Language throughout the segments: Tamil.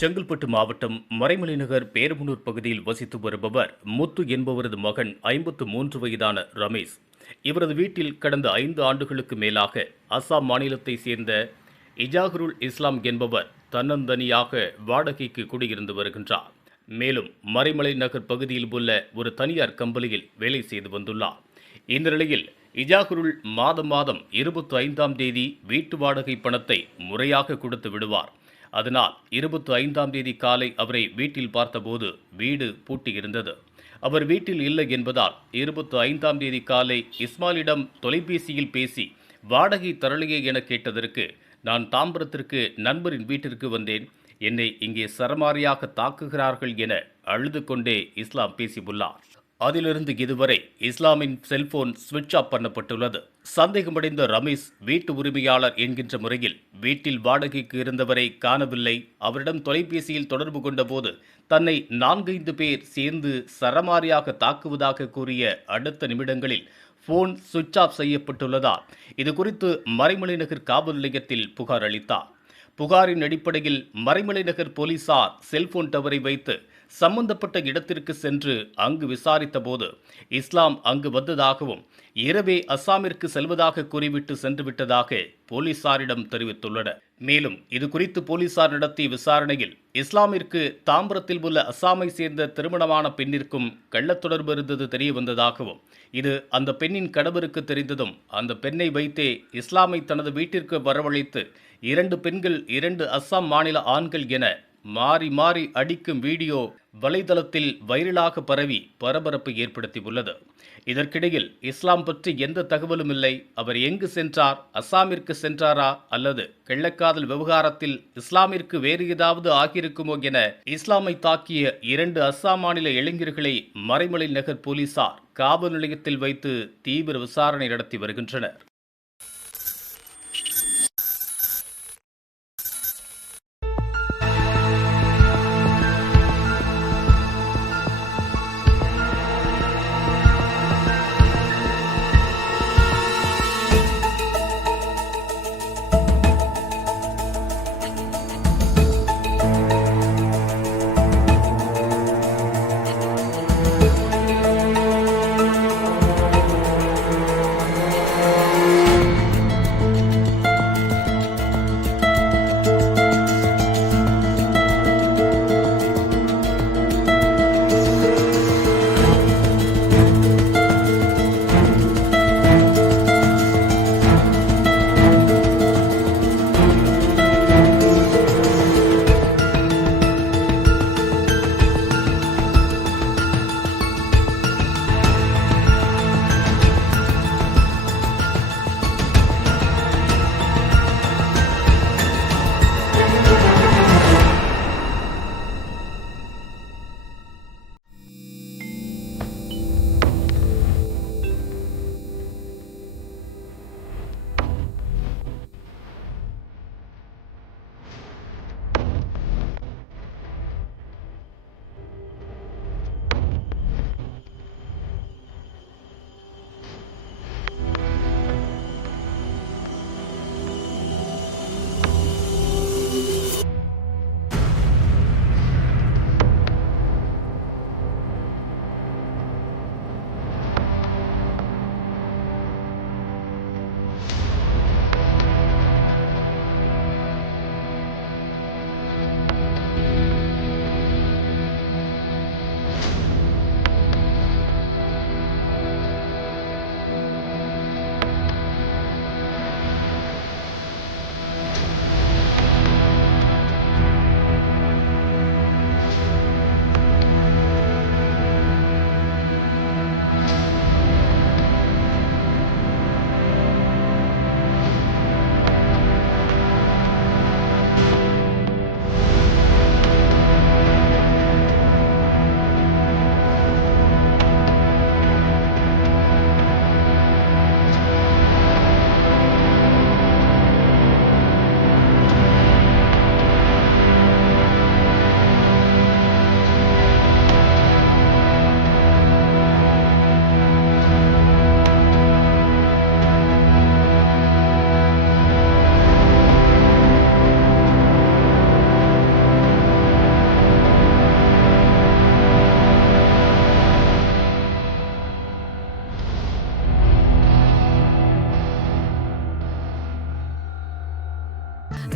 செங்கல்பட்டு மாவட்டம் மறைமலைநகர் பேரமுனூர் பகுதியில் வசித்து வருபவர் முத்து என்பவரது மகன் 53 வயதான ரமேஷ். இவரது வீட்டில் கடந்த 5 ஆண்டுகளுக்கு மேலாக அசாம் மாநிலத்தைச் சேர்ந்த இஜாகுருல் இஸ்லாம் என்பவர் தன்னந்தனியாக வாடகைக்கு குடியிருந்து வருகின்றார். மேலும் மறைமலைநகர் பகுதியில் உள்ள ஒரு தனியார் கம்பெனியில் வேலை செய்து வந்துள்ளார். இந்த நிலையில் இஜாகுருல் மாதம் 25ஆம் தேதி வீட்டு வாடகை பணத்தை முறையாக கொடுத்து விடுவார். அதனால் 25ஆம் தேதி காலை அவரை வீட்டில் பார்த்தபோது வீடு பூட்டியிருந்தது. அவர் வீட்டில் இல்லை என்பதால் 25ஆம் தேதி காலை இஸ்மாயிலிடம் தொலைபேசியில் பேசி வாடகை தரலையே என கேட்டதற்கு, நான் தாம்பரத்திற்கு நண்பரின் வீட்டிற்கு வந்தேன், என்னை இங்கே சரமாரியாக தாக்குகிறார்கள் என அழுது கொண்டே இஸ்லாம் பேசியுள்ளார். அதிலிருந்து இதுவரை இஸ்லாமின் செல்போன் சுவிட்ச் ஆஃப் பண்ணப்பட்டுள்ளது. சந்தேகமடைந்த ரமேஷ் வீட்டு உரிமையாளர் என்கின்ற முறையில் வீட்டில் வாடகைக்கு இருந்தவரை காணவில்லை. அவரிடம் தொலைபேசியில் தொடர்பு கொண்டபோது தன்னை 4-5 பேர் சேர்ந்து சரமாரியாக தாக்குவதாக கூறிய அடுத்த நிமிடங்களில் போன் சுவிட்ச் ஆஃப் செய்யப்பட்டுள்ளதால் இதுகுறித்து மறைமலைநகர் காவல் நிலையத்தில் புகார் அளித்தார். புகாரின் அடிப்படையில் மறைமலைநகர் போலீசார் செல்போன் டவரை வைத்து சம்பந்தப்பட்ட இடத்திற்கு சென்று அங்கு விசாரித்த போது இஸ்லாம் அங்கு வந்ததாகவும் இரவே அசாமிற்கு செல்வதாக கூறிவிட்டு சென்றுவிட்டதாக போலீசாரிடம் தெரிவித்துள்ளனர். மேலும் இதுகுறித்து போலீசார் நடத்திய விசாரணையில் இஸ்லாமிற்கு தாம்பரத்தில் உள்ள அசாமை சேர்ந்த திருமணமான பெண்ணிற்கும் கள்ளத்தொடர்பு இருந்தது தெரிய வந்ததாகவும், இது அந்த பெண்ணின் கணவருக்கு தெரிந்ததும் அந்த பெண்ணை வைத்தே இஸ்லாமை தனது வீட்டிற்கு வரவழைத்து 2 பெண்கள் 2 அசாம் மாநில ஆண்கள் என மாறி மாறி அடிக்கும் வீடியோ வலைதளத்தில் வைரலாக பரவி பரபரப்பை ஏற்படுத்தியுள்ளது. இதற்கிடையில் இஸ்லாம் பற்றி எந்த தகவலும் இல்லை. அவர் எங்கு சென்றார், அசாமிற்கு சென்றாரா அல்லது கள்ளக்காதல் விவகாரத்தில் இஸ்லாமிற்கு வேறு ஏதாவது ஆகியிருக்குமோ என இஸ்லாமை தாக்கிய 2 அசாம் மாநில இளைஞர்களை மறைமலை நகர் போலீசார் காவல் நிலையத்தில் வைத்து தீவிர விசாரணை நடத்தி வருகின்றனர்.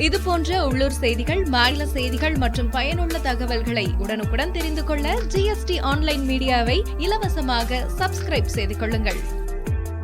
இதுபோன்ற உள்ளூர் செய்திகள், மாநில செய்திகள் மற்றும் பயனுள்ள தகவல்களை உடனுக்குடன் தெரிந்து கொள்ள GST ஆன்லைன் மீடியாவை இலவசமாக சப்ஸ்கிரைப் செய்து கொள்ளுங்கள்.